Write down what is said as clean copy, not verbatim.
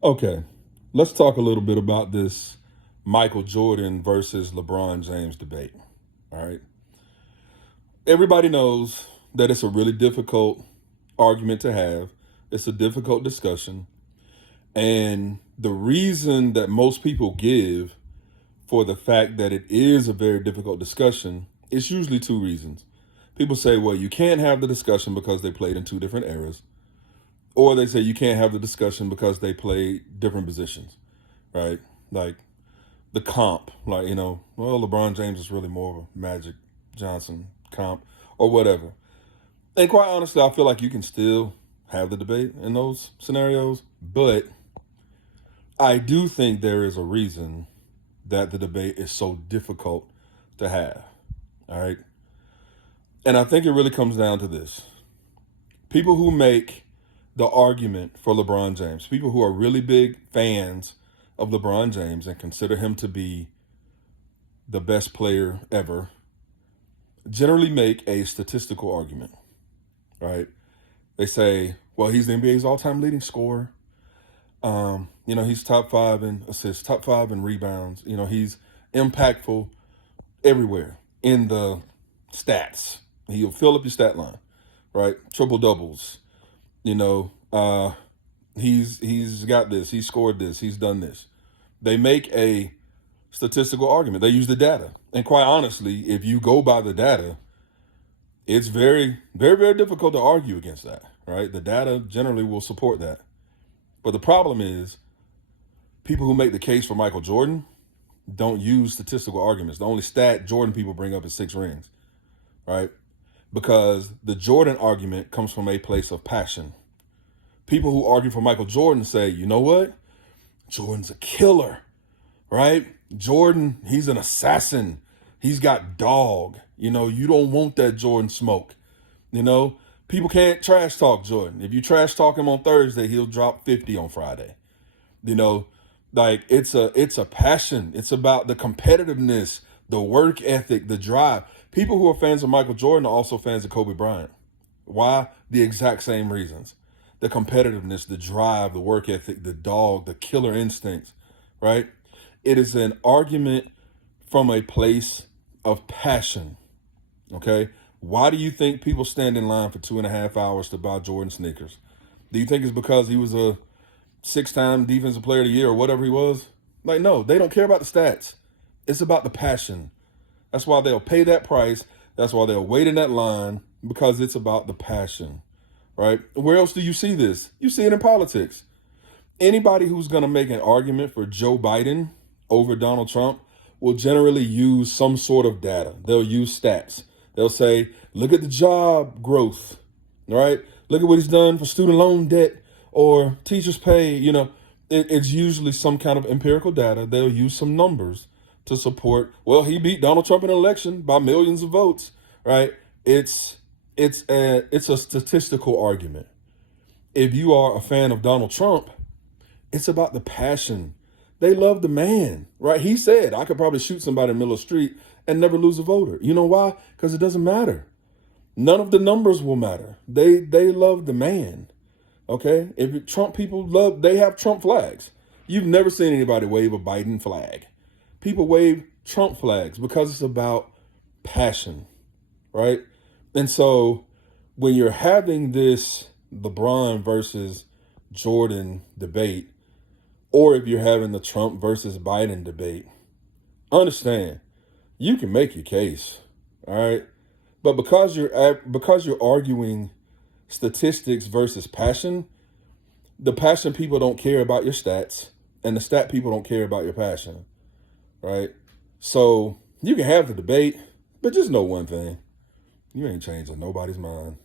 Okay, let's talk a little bit about this Michael Jordan versus LeBron James debate. All right. Everybody knows that it's a really difficult argument to have, it's a difficult discussion. And the reason that most people give for the fact that it is a very difficult discussion is usually two reasons. People say, well, you can't have the discussion because they played in two different eras, or they say you can't have the discussion because they played different positions, right? Like the comp, like, well, LeBron James is really more of a Magic Johnson comp or whatever. And quite honestly, I feel like you can still have the debate in those scenarios, but I do think there is a reason that the debate is so difficult to have. All right. And I think it really comes down to this. People who make the argument for LeBron James, people who are really big fans of LeBron James and consider him to be the best player ever, generally make a statistical argument, right? They say, well, he's the NBA's all-time leading scorer. He's top five in assists, top five in rebounds. He's impactful everywhere in the stats. He'll fill up your stat line, right? Triple doubles. You know, he's got this. He's scored this. He's done this. They make a statistical argument. They use the data, and quite honestly, if you go by the data, it's very, very, very difficult to argue against that, right? The data generally will support that. But the problem is, people who make the case for Michael Jordan don't use statistical arguments. The only stat Jordan people bring up is 6 rings, right? Because the Jordan argument comes from a place of passion. People who argue for Michael Jordan say, you know what? Jordan's a killer, right? Jordan, he's an assassin. He's got dog. You don't want that Jordan smoke. People can't trash talk Jordan. If you trash talk him on Thursday, he'll drop 50 on Friday. Like it's a passion. It's about the competitiveness, the work ethic, the drive. People who are fans of Michael Jordan are also fans of Kobe Bryant. Why? The exact same reasons. The competitiveness, the drive, the work ethic, the dog, the killer instincts, right? It is an argument from a place of passion. Okay. Why do you think people stand in line for 2.5 hours to buy Jordan sneakers? Do you think it's because he was a 6-time defensive player of the year or whatever he was? Like, no, they don't care about the stats. It's about the passion. That's why they'll pay that price. That's why they'll wait in that line, because it's about the passion, right? Where else do you see this? You see it in politics. Anybody who's going to make an argument for Joe Biden over Donald Trump will generally use some sort of data. They'll use stats. They'll say, look at the job growth, right? Look at what he's done for student loan debt or teachers' pay. It's usually some kind of empirical data. They'll use some numbers to support, well, he beat Donald Trump in an election by millions of votes, right? It's a statistical argument. If you are a fan of Donald Trump, it's about the passion. They love the man, right? He said, I could probably shoot somebody in the middle of the street and never lose a voter. You know why? Because it doesn't matter. None of the numbers will matter. They love the man. Okay? If Trump people they have Trump flags. You've never seen anybody wave a Biden flag. People wave Trump flags because it's about passion, right? And so when you're having this LeBron versus Jordan debate, or if you're having the Trump versus Biden debate, understand, you can make your case, all right? But because you're arguing statistics versus passion, the passion people don't care about your stats, and the stat people don't care about your passion, right? So you can have the debate, but just know one thing: you ain't changing nobody's mind.